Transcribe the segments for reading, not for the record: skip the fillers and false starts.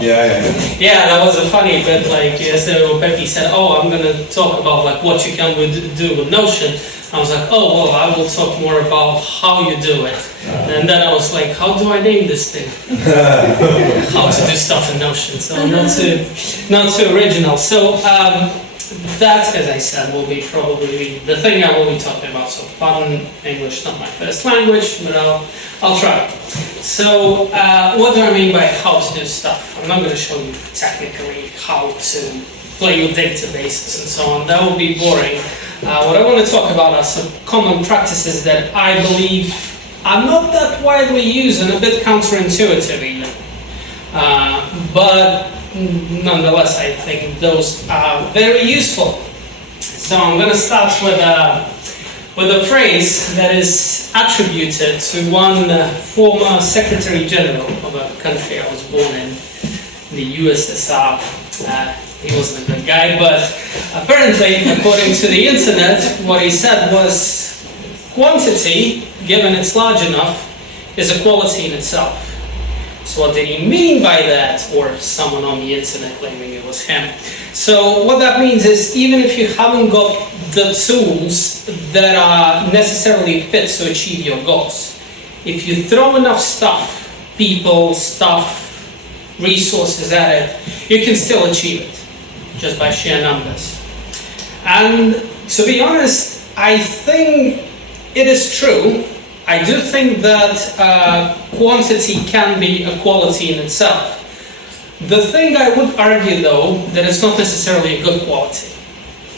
well. Yeah, that was a funny bit. Like yesterday, Pepe said, "Oh, I'm gonna talk about like what you can do with Notion." I was like, "Oh, well, I will talk more about how you do it." And then I was like, "How do I name this thing?" How to do stuff in Notion. So not too original. So that, as I said, will be probably the thing I will be talking about. So, pardon, English not my first language, but I'll try. So, what do I mean by how to do stuff? I'm not going to show you technically how to play with databases and so on. That will be boring. What I want to talk about are some common practices that I believe are not that widely used and a bit counterintuitive even. But nonetheless, I think those are very useful. So I'm going to start with a phrase that is attributed to one former Secretary General of a country I was born in, the USSR. He wasn't a good guy, but apparently, according to the internet, what he said was, quantity, given it's large enough, is a quality in itself. So what did he mean by that? Or someone on the internet claiming it was him. So what that means is, even if you haven't got the tools that are necessarily fit to achieve your goals, if you throw enough stuff, people, stuff, resources at it, you can still achieve it, just by sheer numbers. And to be honest, I think it is true. I do think that quantity can be a quality in itself. The thing I would argue, though, that it's not necessarily a good quality.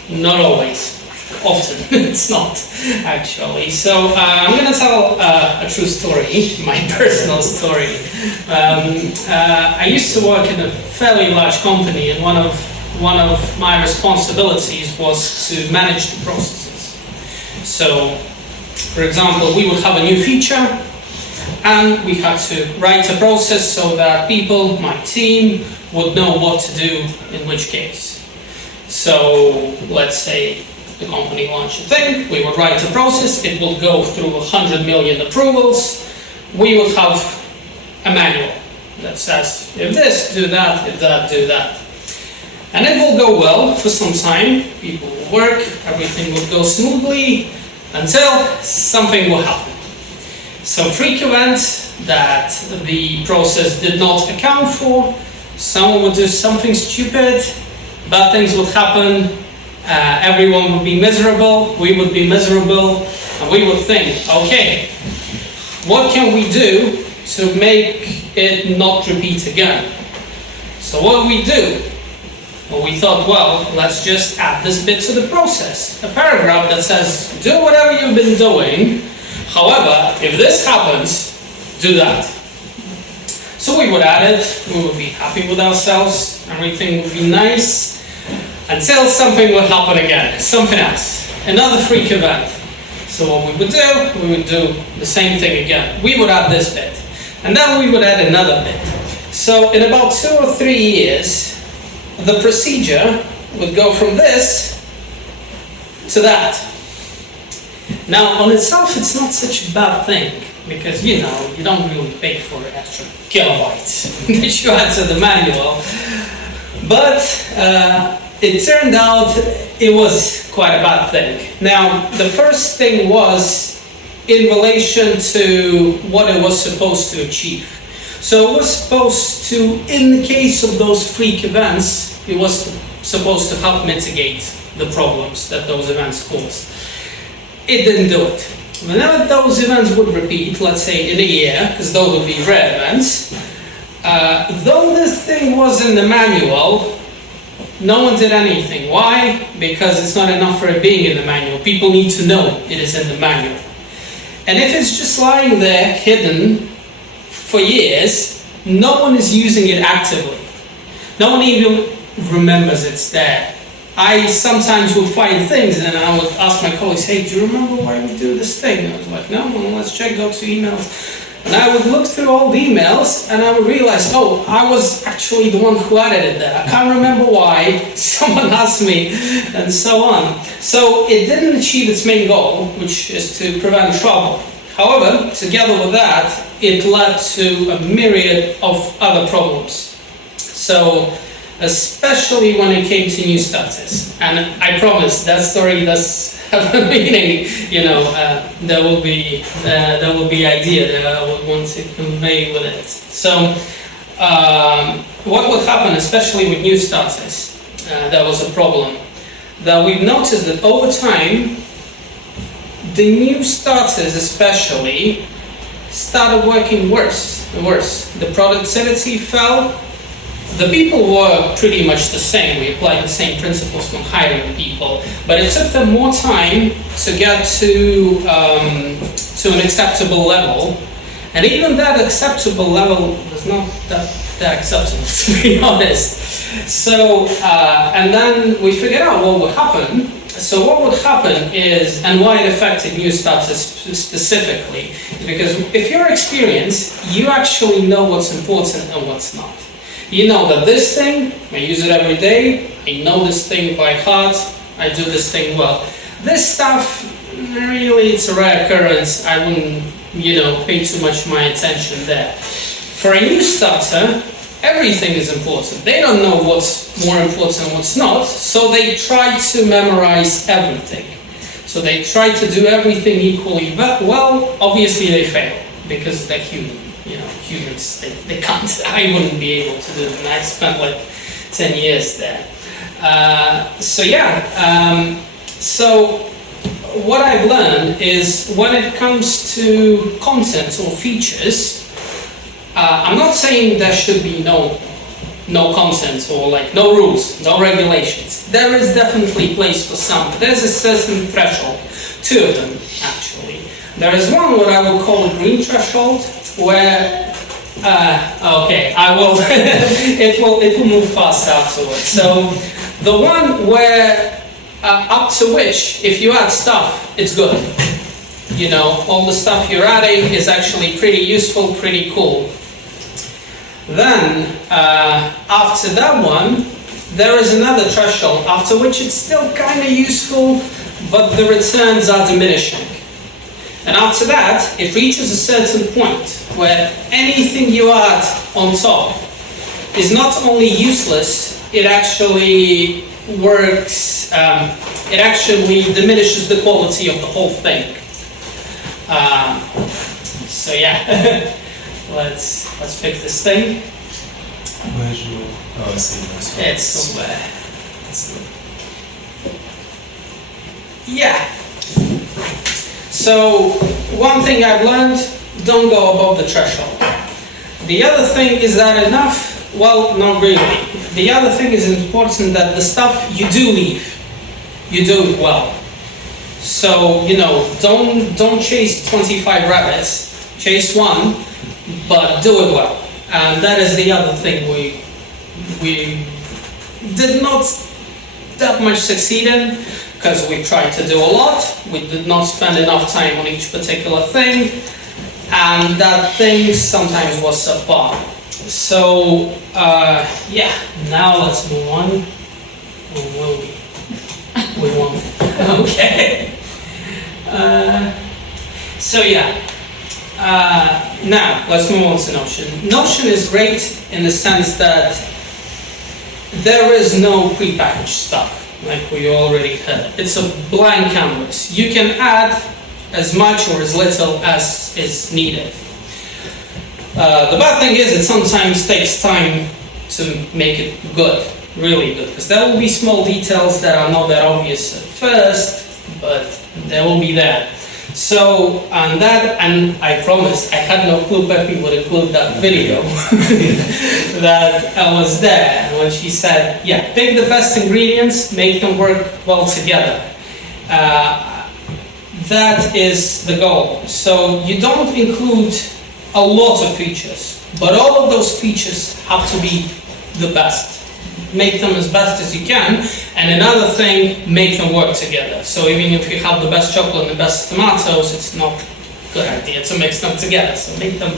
Not always. Often it's not, actually. So I'm going to tell a true story, my personal story. I used to work in a fairly large company, and one of my responsibilities was to manage the processes. So, for example, we would have a new feature, and we had to write a process so that people, my team, would know what to do in which case. So, let's say the company launched a thing, we would write a process, it will go through 100 million approvals, we would have a manual that says, if this, do that, if that, do that. And it will go well for some time, people will work, everything will go smoothly, until something will happen. Some freak event that the process did not account for, someone would do something stupid, bad things would happen, everyone would be miserable, we would be miserable, and we would think, okay, what can we do to make it not repeat again? So what do we do? Well, we thought, well, let's just add this bit to the process. A paragraph that says, do whatever you've been doing, however, if this happens, do that. So we would add it, we would be happy with ourselves, everything would be nice, until something would happen again, something else, another freak event. So what we would do the same thing again. We would add this bit, and then we would add another bit. So in about 2 or 3 years, the procedure would go from this to that. Now, on itself, it's not such a bad thing, because, you know, you don't really pay for extra kilobytes that you add to the manual. But it turned out it was quite a bad thing. Now, the first thing was in relation to what it was supposed to achieve. So it was supposed to, in the case of those freak events, it was supposed to help mitigate the problems that those events caused. It didn't do it. Whenever those events would repeat, let's say in a year, because those would be rare events, though this thing was in the manual, no one did anything. Why? Because it's not enough for it being in the manual. People need to know it is in the manual. And if it's just lying there, hidden, for years, no one is using it actively. No one even remembers it's there. I sometimes would find things and I would ask my colleagues, hey, do you remember why we do this thing? And I was like, no, well, let's check, go to emails. And I would look through all the emails and I would realize, oh, I was actually the one who added it there. I can't remember why, someone asked me, and so on. So it didn't achieve its main goal, which is to prevent trouble. However, together with that, it led to a myriad of other problems. So, especially when it came to new starters. And I promise that story does have a meaning. There will be idea that I would want to convey with it. So, what would happen, especially with new starters? That was a problem. That we've noticed that over time, the new starters especially started working worse and worse. The productivity fell. The people were pretty much the same. We applied the same principles when hiring people, but it took them more time to get to an acceptable level. And even that acceptable level was not that acceptable, to be honest. So, and then we figured out what would happen. So what would happen is, and why it affected new starters specifically, is because if you're experienced, you actually know what's important and what's not. You know that this thing, I use it every day, I know this thing by heart, I do this thing well. This stuff, really, it's a rare occurrence, I wouldn't, pay too much my attention there. For a new starter, everything is important. They don't know what's more important and what's not, so they try to memorize everything. So they try to do everything equally well. Obviously they fail, because they're human. Humans, they can't. I wouldn't be able to do it, and I spent like 10 years there. So what I've learned is when it comes to content or features, I'm not saying there should be no content or like no rules, no regulations. There is definitely place for some. There's a certain threshold, two of them actually. There is one what I will call a green threshold, where I will. it will move fast afterwards. So the one where up to which, if you add stuff, it's good. All the stuff you're adding is actually pretty useful, pretty cool. Then, after that one, there is another threshold, after which it's still kind of useful, but the returns are diminishing. And after that, it reaches a certain point where anything you add on top is not only useless, it actually works, it actually diminishes the quality of the whole thing. So yeah. Let's pick this thing. Where's your... Oh, I see. It's somewhere. Yeah. So, one thing I've learned, don't go above the threshold. The other thing is that enough? Well, not really. The other thing is important that the stuff you do leave, you do it well. So, don't chase 25 rabbits, chase one, but do it well. And that is the other thing we did not that much succeed in, because we tried to do a lot. We did not spend enough time on each particular thing, and that thing sometimes was subpar. So, now let's move on. Or will we? We won't. Okay. Now, let's move on to Notion. Notion is great in the sense that there is no prepackaged stuff, like we already heard. It's a blank canvas. You can add as much or as little as is needed. The bad thing is it sometimes takes time to make it good, really good, because there will be small details that are not that obvious at first, but they will be there. So, and I promise, I had no clue Peppy would include that video that was there. And when she said, yeah, pick the best ingredients, make them work well together. That is the goal. So you don't include a lot of features, but all of those features have to be the best. Make them as best as you can, and another thing, make them work together. So even if you have the best chocolate and the best tomatoes, it's not a good idea to mix them together. So make them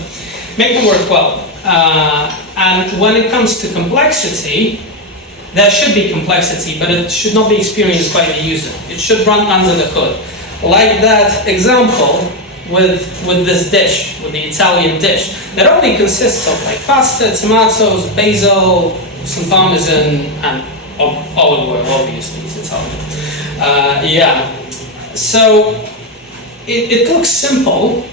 work well. And when it comes to complexity, there should be complexity, but it should not be experienced by the user. It should run under the hood. Like that example with this dish, with the Italian dish, that only consists of like pasta, tomatoes, basil, some parmesan, and olive oil, obviously, it's Italian. Yeah. So it looks simple.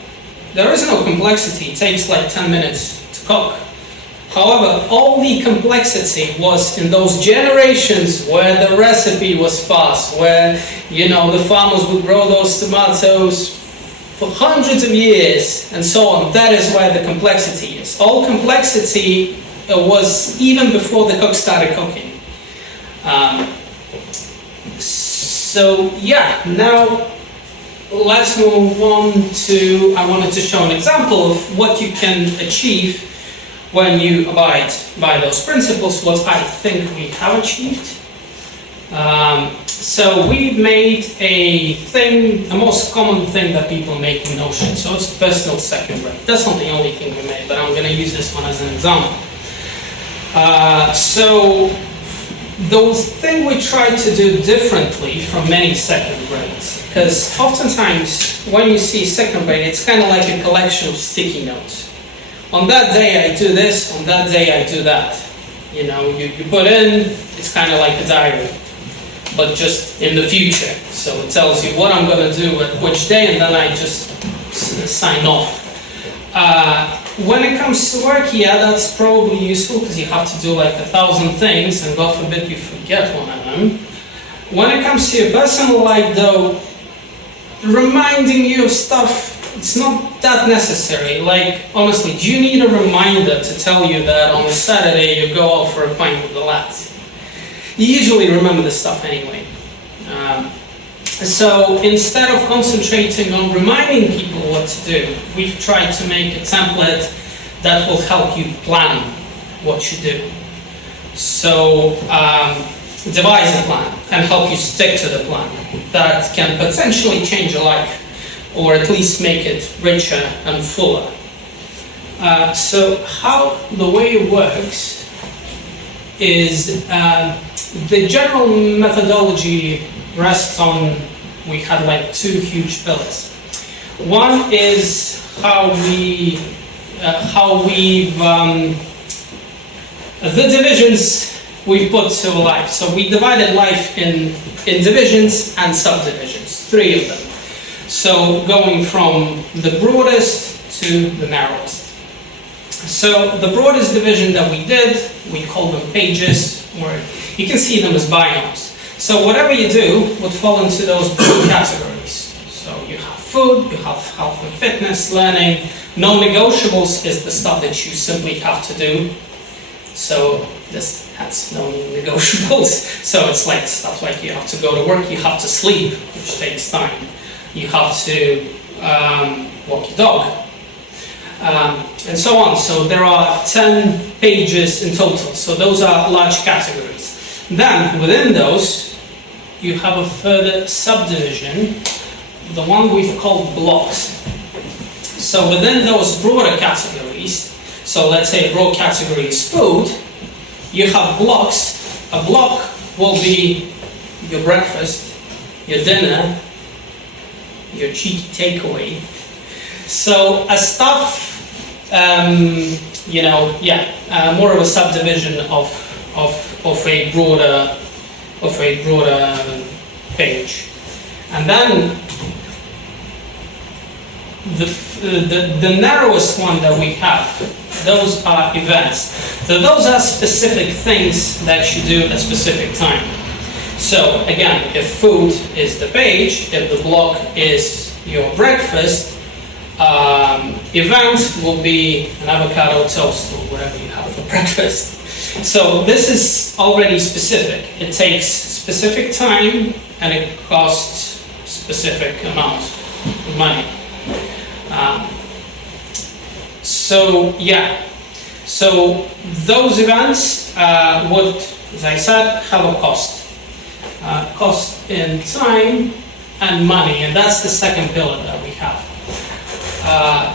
There is no complexity. It takes like 10 minutes to cook. However, all the complexity was in those generations where the recipe was passed, where, you know, the farmers would grow those tomatoes for hundreds of years and so on. That is where the complexity is. All complexity was even before the cook started cooking. So yeah, now let's move on to, I wanted to show an example of what you can achieve when you abide by those principles, what I think we have achieved. So we've made a thing, the most common thing that people make in Notion. So it's personal second rate. That's not the only thing we made, but I'm going to use this one as an example. So the thing we try to do differently from many second grades, because oftentimes when you see second grade, it's kind of like a collection of sticky notes. On that day I do this, on that day I do that. You know, you put in, it's kind of like a diary, but just in the future. So it tells you what I'm going to do at which day, and then I just sign off. When it comes to work, yeah, that's probably useful because you have to do like 1,000 things, and God forbid you forget one of them. When it comes to your personal life, though, reminding you of stuff, it's not that necessary. Like, honestly, do you need a reminder to tell you that on a Saturday you go out for a pint with the lads? You usually remember this stuff anyway. So instead of concentrating on reminding people what to do, we've tried to make a template that will help you plan what you do. So devise a plan and help you stick to the plan that can potentially change your life, or at least make it richer and fuller. So how the way it works is the general methodology rests on, we had like two huge pillars. One is how we've the divisions we put to life. So we divided life in divisions and subdivisions, 3 of them. So going from the broadest to the narrowest. So the broadest division that we did, we call them pages, or you can see them as biomes. So whatever you do would fall into those broad categories. So you have food, you have health and fitness, learning. Non-negotiables is the stuff that you simply have to do. So this has no negotiables. So it's like stuff like you have to go to work, you have to sleep, which takes time. You have to walk your dog, and so on. So there are 10 pages in total. So those are large categories. Then within those, you have a further subdivision, the one we've called blocks. So within those broader categories, so let's say a broad category is food, you have blocks. A block will be your breakfast, your dinner, your cheeky takeaway. So a stuff, you know, more of a subdivision of a broader page. And then the narrowest one that we have, those are events. So those are specific things that you do at specific time. So again, if food is the page, if the block is your breakfast, event will be an avocado toast or whatever you have for breakfast. So this is already specific. It takes specific time and it costs specific amount of money. So those events would, as I said, have a cost. Cost in time and money, and that's the second pillar that we have.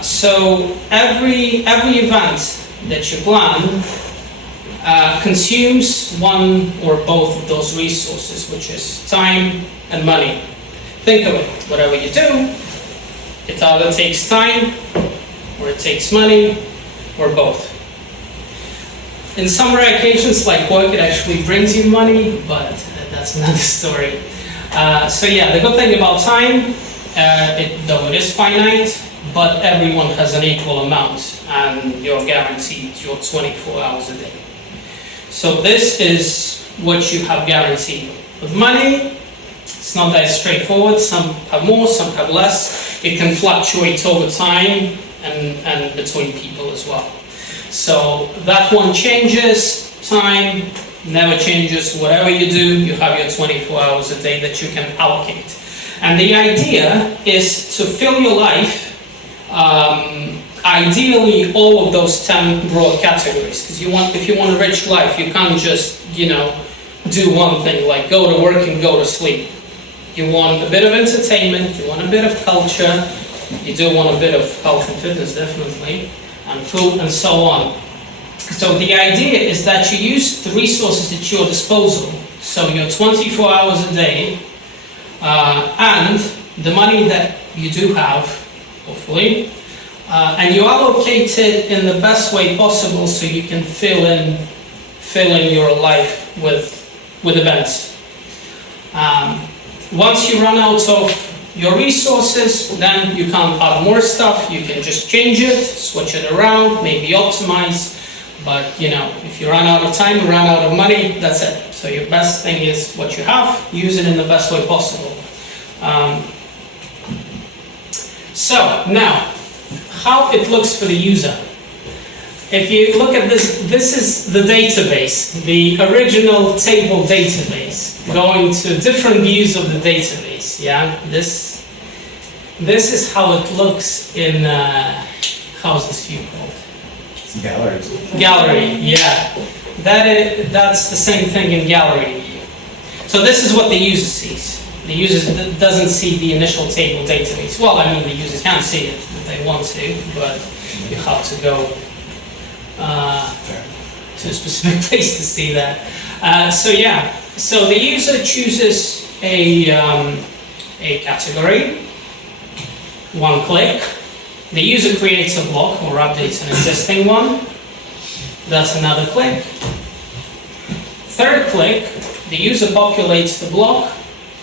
So every event that you plan consumes one or both of those resources, which is time and money. Think of it, whatever you do, it either takes time, or it takes money, or both. In some rare occasions, like work, it actually brings you money, but that's another story. So yeah, the good thing about time, though it is finite, but everyone has an equal amount, and you're guaranteed your 24 hours a day. So this is what you have guaranteed. With money, it's not that straightforward. Some have more, some have less. It can fluctuate over time and between people as well. So that one changes, time never changes. Whatever you do, you have your 24 hours a day that you can allocate. And the idea is to fill your life, ideally all of those 10 broad categories. Because if you want a rich life, you can't just, do one thing, like go to work and go to sleep. You want a bit of entertainment, you want a bit of culture, you do want a bit of health and fitness, definitely, and food and so on. So the idea is that you use the resources at your disposal, so your 24 hours a day, and the money that you do have, hopefully, and you allocate it in the best way possible so you can fill in your life with events. Once you run out of your resources, then you can't add more stuff. You can just change it, switch it around, maybe optimize. But if you run out of time, you run out of money, that's it. So your best thing is what you have, use it in the best way possible. So now, how it looks for the user. If you look at this, this is the database, the original table database, going to different views of the database, yeah? This is how it looks in, how's this view called? Gallery. Gallery, yeah. That's the same thing in gallery view. So this is what the user sees. The user doesn't see the initial table database. Well, I mean, the user can see it if they want to, but you have to go to a specific place to see that. So the user chooses a category, one click. The user creates a block or updates an existing one. That's another click. Third click, the user populates the block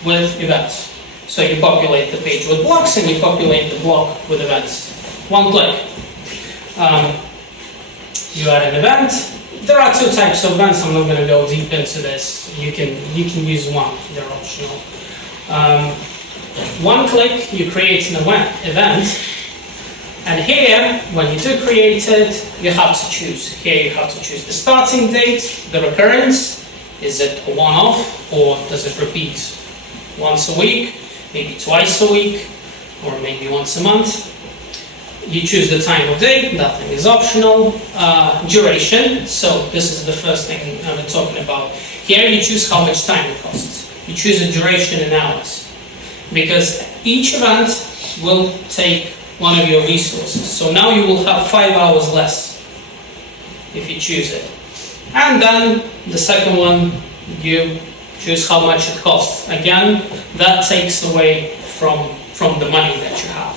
with events. So you populate the page with blocks and you populate the block with events. One click. You add an event. There are two types of events. I'm not going to go deep into this. You can use one. They're optional. One click, you create an event. And here, when you do create it, you have to choose. Here you have to choose the starting date, the recurrence. Is it a one-off or does it repeat once a week, maybe twice a week, or maybe once a month? You choose the time of day, that thing is optional. Duration, so this is the first thing I'm talking about. Here you choose how much time it costs. You choose a duration in hours. Because each event will take one of your resources. So now you will have 5 hours less if you choose it. And then the second one, you choose how much it costs. Again, that takes away from the money that you have.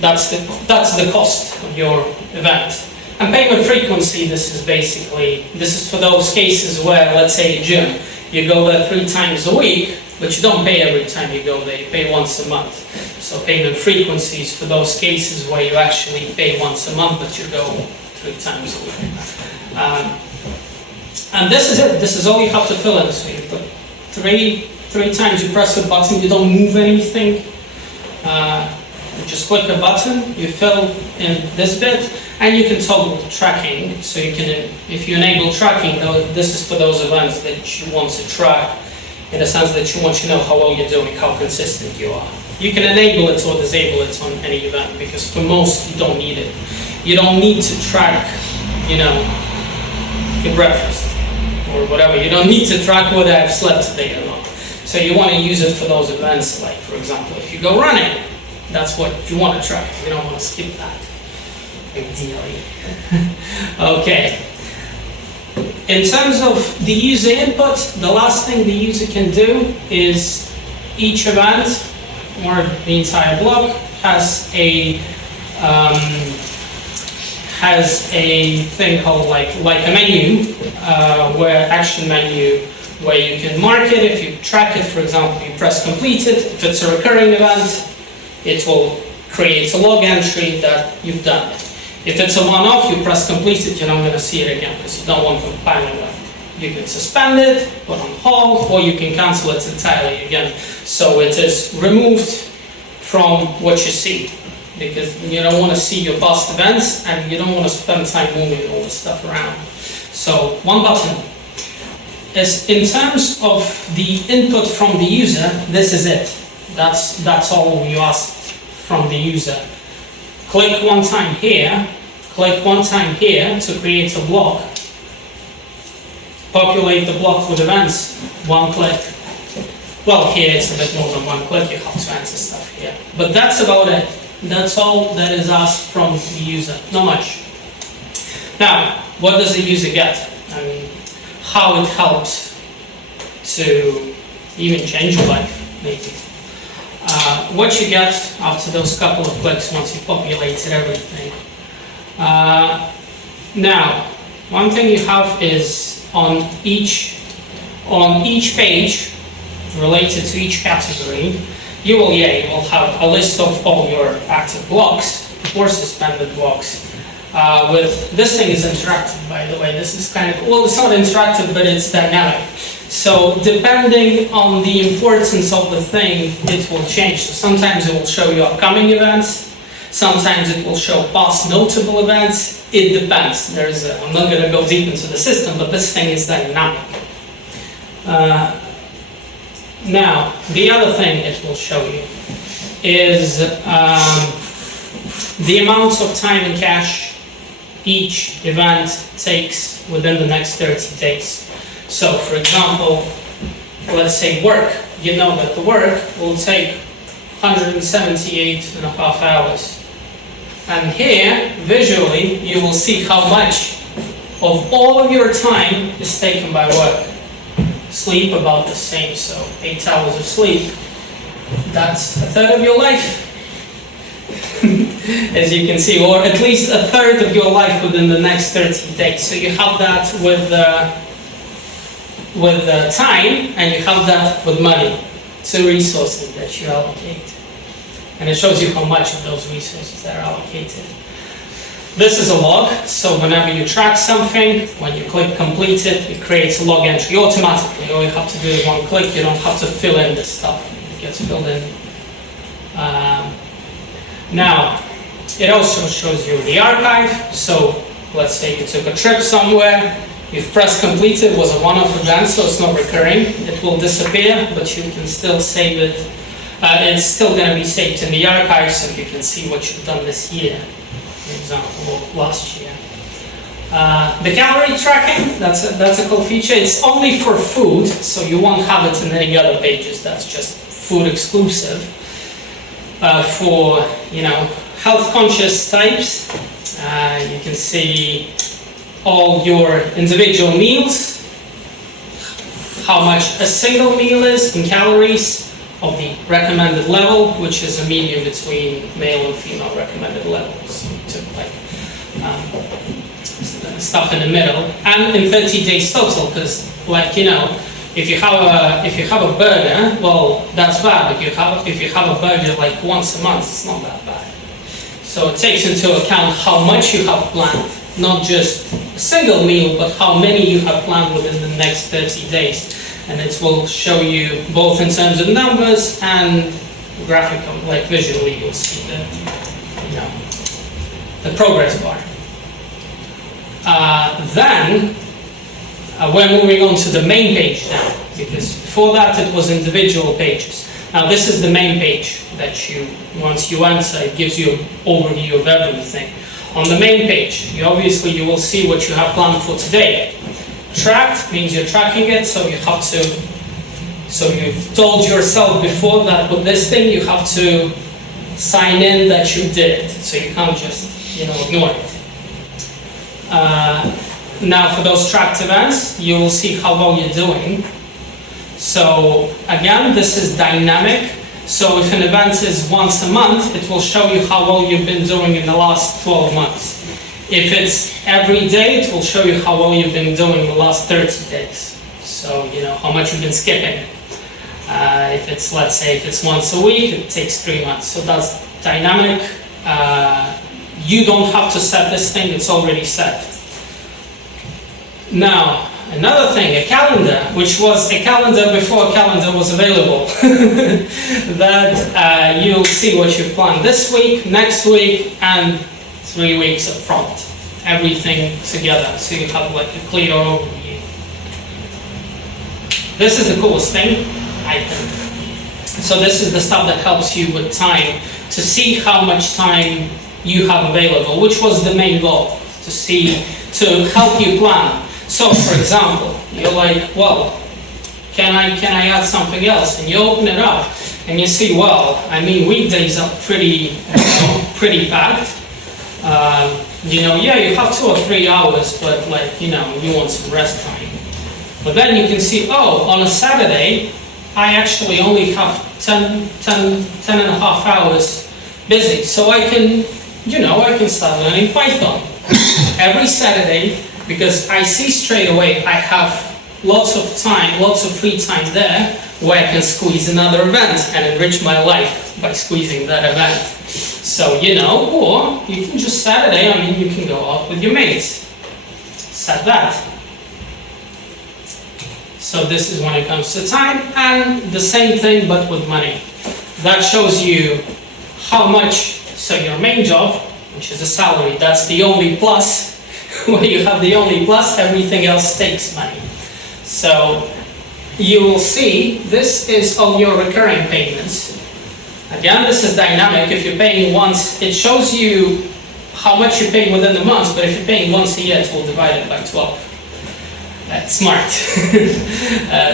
That's the cost of your event. And payment frequency, this is for those cases where, let's say a gym, you go there 3 times a week, but you don't pay every time you go there, you pay once a month. So payment frequency is for those cases where you actually pay once a month, but you go 3 times a week. And this is it, this is all you have to fill in. So you put three times, you press a button, you don't move anything. You just click a button, you fill in this bit, and you can toggle tracking. So you can, if you enable tracking, this is for those events that you want to track, in the sense that you want to know how well you're doing, how consistent you are. You can enable it or disable it on any event, because for most you don't need it. You don't need to track, your breakfast or whatever. You don't need to track whether I've slept today or not. So you want to use it for those events, like for example, if you go running, that's what you want to track. You don't want to skip that, ideally. Okay. In terms of the user input, the last thing the user can do is each event, or the entire block, has has a thing called like a menu, where action menu, where you can mark it. If you track it, for example, you press complete it. If it's a recurring event, it will create a log entry that you've done it. If it's a one-off, you press complete it, you're not going to see it again because you don't want compiling left. You can suspend it, put on hold, or you can cancel it entirely again. So it is removed from what you see, because you don't want to see your past events and you don't want to spend time moving all this stuff around. So one button. In terms of the input from the user, this is it. That's all you asked from the user. Click one time here, click one time here to create a block. Populate the block with events, one click. Well, here it's a bit more than one click, you have to enter stuff here. But that's about it. That's all that is asked from the user, not much. Now, what does the user get? I mean, how it helps to even change your life, maybe. What you get after those couple of clicks once you've populated everything. Now, one thing you have is on each page related to each category, you will have a list of all your active blocks or suspended blocks. With this thing is interactive, by the way. This is kind of, well, it's not interactive, but it's dynamic. So depending on the importance of the thing, it will change. So sometimes it will show you upcoming events. Sometimes it will show past notable events. It depends. I'm not going to go deep into the system, but this thing is dynamic. Now, the other thing it will show you is the amount of time and cash each event takes within the next 30 days. So, for example, let's say work. You know that the work will take 178.5 hours. And here, visually, you will see how much of all of your time is taken by work. Sleep, about the same, so 8 hours of sleep. That's a third of your life. As you can see, or at least a third of your life within the next 30 days. So you have that with time, and you have that with money. 2 resources that you allocate. And it shows you how much of those resources are allocated. This is a log, so whenever you track something, when you click complete it creates a log entry automatically. All you have to do is one click, you don't have to fill in this stuff. It gets filled in. Now, it also shows you the archive. So let's say you took a trip somewhere, you've pressed complete, it was a one-off event, so it's not recurring. It will disappear, but you can still save it. It's still going to be saved in the archive, so you can see what you've done this year, for example, or last year. The calorie tracking, that's a cool feature. It's only for food, so you won't have it in any other pages. That's just food exclusive. For health conscious types, you can see all your individual meals, how much a single meal is in calories, of the recommended level, which is a median between male and female recommended levels. So like stuff in the middle, and in 30 days total, because if you have a burger, well, that's bad. If you have a burger like once a month, it's not that bad. So it takes into account how much you have planned, not just a single meal, but how many you have planned within the next 30 days. And it will show you both in terms of numbers and graphical, like visually, you'll see the progress bar. Then we're moving on to the main page now, because before that it was individual pages. Now this is the main page that once you enter, it gives you an overview of everything. On the main page, you will see what you have planned for today. Tracked means you're tracking it, so you've told yourself before that with this thing you have to sign in that you did it, so you can't just ignore it. Now for those tracked events, you will see how well you're doing. So again, this is dynamic, so if an event is once a month, it will show you how well you've been doing in the last 12 months. If it's every day, it will show you how well you've been doing the last 30 days. So, you know, how much you've been skipping. If it's, let's say, if it's once a week, it takes 3 months. So that's dynamic. You don't have to set this thing, it's already set. Now, another thing, a calendar, which was a calendar before a calendar was available. That you'll see what you've planned this week, next week, and 3 weeks up front. Everything together, so you have like a clear overview. This is the coolest thing, I think. So this is the stuff that helps you with time, to see how much time you have available, which was the main goal, to help you plan. So, for example, you're like, well, can I add something else? And you open it up, and you see, well, I mean, weekdays are pretty packed. You know, yeah, you have 2 or 3 hours, but like, you know, you want some rest time. But then you can see, oh, on a Saturday, I actually only have 10 and a half hours busy. So I can, you know, I can start learning Python every Saturday, because I see straight away I have lots of time, lots of free time there, where I can squeeze another event and enrich my life by squeezing that event. So, you know, or you can just Saturday, I mean, you can go out with your mates. Set that. So this is when it comes to time, and the same thing but with money. That shows you how much, so your main job, which is a salary, that's the only plus. Where you have the only plus, everything else takes money. So you will see this is all your recurring payments. Again, this is dynamic. If you're paying once, it shows you how much you pay within the month, but if you're paying once a year, it will divide it by 12. That's smart.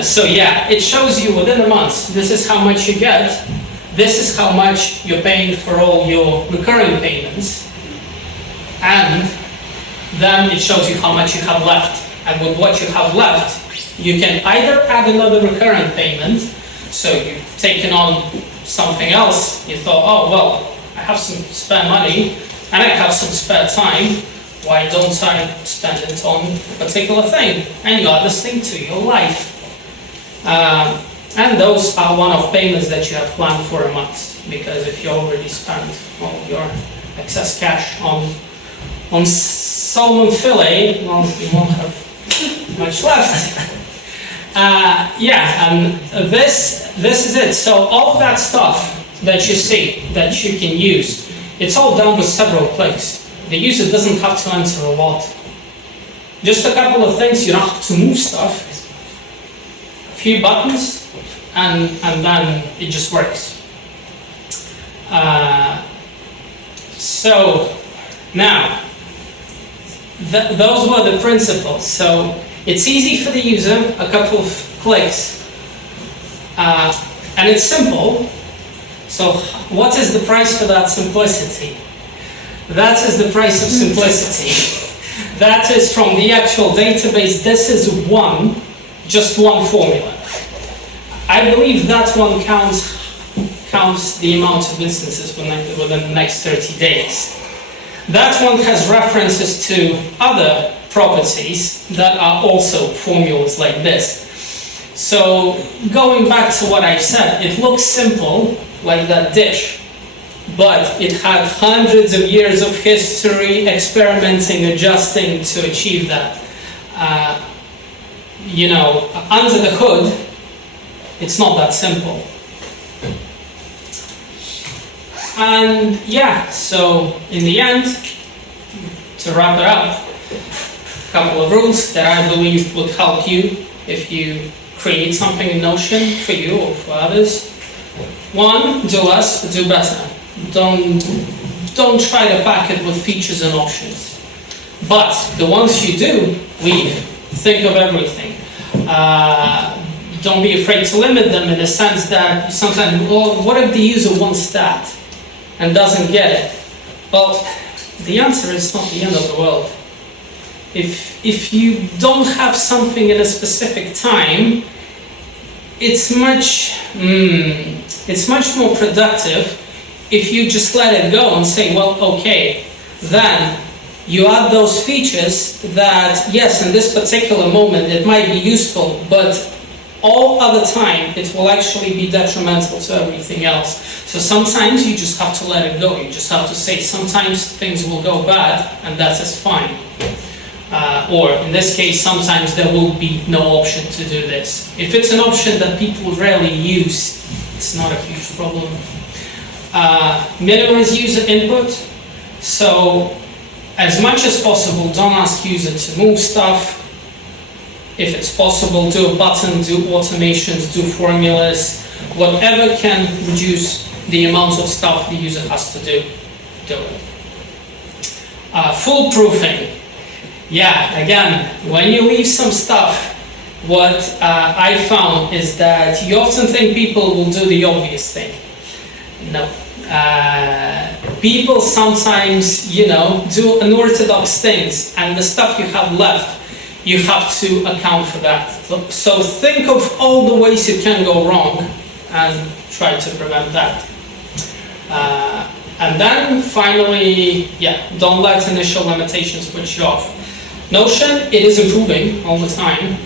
So yeah, it shows you within the month, this is how much you get, this is how much you're paying for all your recurring payments, and then it shows you how much you have left. And with what you have left, you can either add another recurring payment, so you've taken on something else, you thought, oh, well, I have some spare money, and I have some spare time, why don't I spend it on a particular thing? And you add this thing to your life. And those are one-off payments that you have planned for a month, because if you already spent all your excess cash on salmon fillet, well, you won't have much left. Yeah, and this is it. So all that stuff that you see, that you can use, it's all done with several clicks. The user doesn't have to enter a lot. Just a couple of things, you don't have to move stuff. A few buttons, and then it just works. So now, those were the principles. So it's easy for the user, a couple of clicks, and it's simple. So what is the price for that simplicity? That is the price of simplicity. That is from the actual database. This is just one formula. I believe that one counts the amount of instances within the next 30 days. That one has references to other properties that are also formulas like this. So going back to what I've said, it looks simple, like that dish, but it had hundreds of years of history, experimenting, adjusting to achieve that. You know, under the hood, it's not that simple. And yeah, so in the end, to wrap it up, a couple of rules that I believe would help you if you create something in Notion for you or for others. One, do less, do better. Don't try to pack it with features and options. But the ones you do, leave. Think of everything. Don't be afraid to limit them in the sense that sometimes, well, what if the user wants that and doesn't get it? Well, the answer is not the end of the world. If you don't have something in a specific time, it's much more productive if you just let it go and say, well, okay, then you add those features that, yes, in this particular moment it might be useful, but all other time it will actually be detrimental to everything else. So sometimes you just have to let it go. You just have to say sometimes things will go bad and that is fine. Or in this case, sometimes there will be no option to do this. If it's an option that people rarely use, it's not a huge problem. Minimize user input. So as much as possible, don't ask user to move stuff. If it's possible, do a button, do automations, do formulas, whatever can reduce the amount of stuff the user has to do it. Foolproofing. Yeah, again, when you leave some stuff, what I found is that you often think people will do the obvious thing. No. People sometimes, do unorthodox things, and the stuff you have left, you have to account for that. So think of all the ways it can go wrong and try to prevent that. And then finally, don't let initial limitations put you off. Notion, it is improving all the time,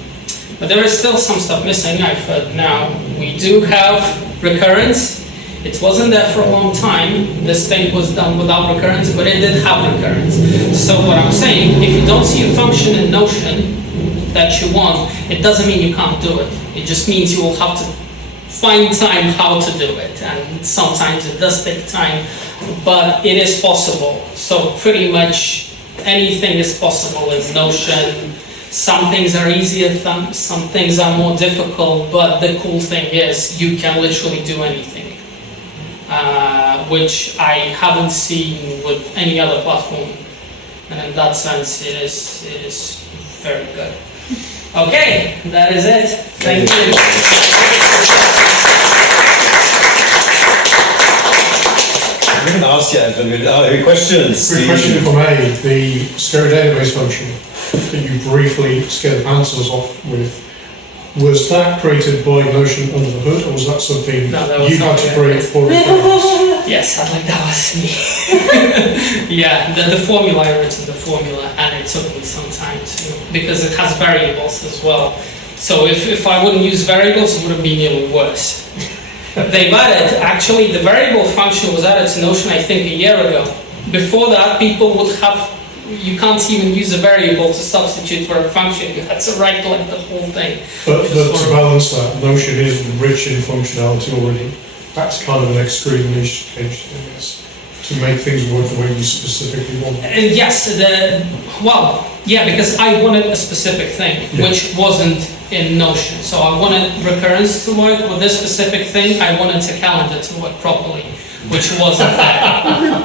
but there is still some stuff missing. I've heard now. We do have recurrence. It wasn't there for a long time. This thing was done without recurrence, but it did have recurrence. So what I'm saying, if you don't see a function in Notion that you want, it doesn't mean you can't do it. It just means you will have to find time how to do it. And sometimes it does take time, but it is possible. So pretty much anything is possible in Notion. Some things are easier, some things are more difficult, but the cool thing is you can literally do anything. Which I haven't seen with any other platform, and in that sense it is very good. Okay, that is it. Thank you. I'm going to ask you, any questions? Quick question for me. The stereo database function that you briefly scared answers off with, was that created by Notion under the hood, or was that something No, that was you had to something create for it? Yes, sadly that was me. Yeah, the formula, I wrote the formula, and it took me some time to, because it has variables as well. So if I wouldn't use variables, it would have been even worse. They've added, actually the variable function was added to Notion I think a year ago. Before that, people would have, you can't even use a variable to substitute for a function. You had to write like the whole thing. But to balance that, Notion is rich in functionality already. That's kind of an extreme niche case, I guess, to make things work the way you specifically want. And yes, because I wanted a specific thing, which wasn't in Notion. So I wanted recurrence to work with this specific thing. I wanted a calendar to work properly, which wasn't there.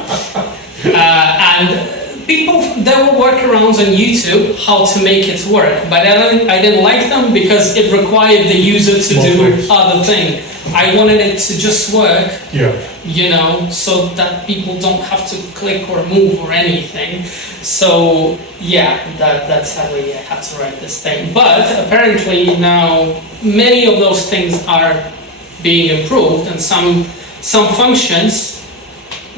And there were workarounds on YouTube how to make it work, but I didn't like them because it required the user to do other thing. I wanted it to just work, so that people don't have to click or move or anything. So that's how I had to write this thing. But apparently now many of those things are being improved, and some functions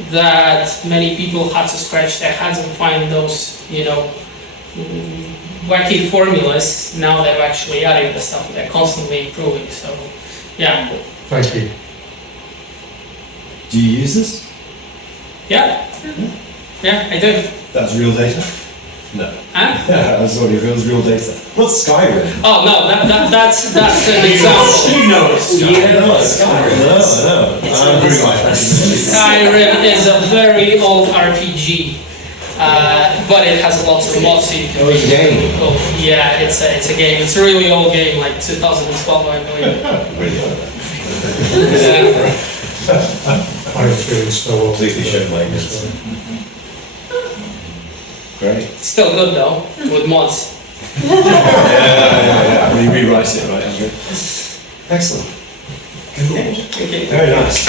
that many people had to scratch their heads and find those, wacky formulas. Now they're actually adding the stuff. They're constantly improving. So, yeah. Thank you. Do you use this? Yeah. Yeah, I do. That's real data? No. Huh? That's already real data. What's Skyrim? Oh no, that's an example. You know it's Skyrim. No, it's Skyrim. No, I know. Skyrim is a very old RPG, but it has lots of mods. So you can it's a game. Cool. Yeah, it's a game. It's a really old game, like 2012, I believe. I'm feeling so old. Completely showed my ignorance. Great. Still good though, with mods. Yeah. We rewrite it, right, Andrew? Excellent. Okay. Very nice.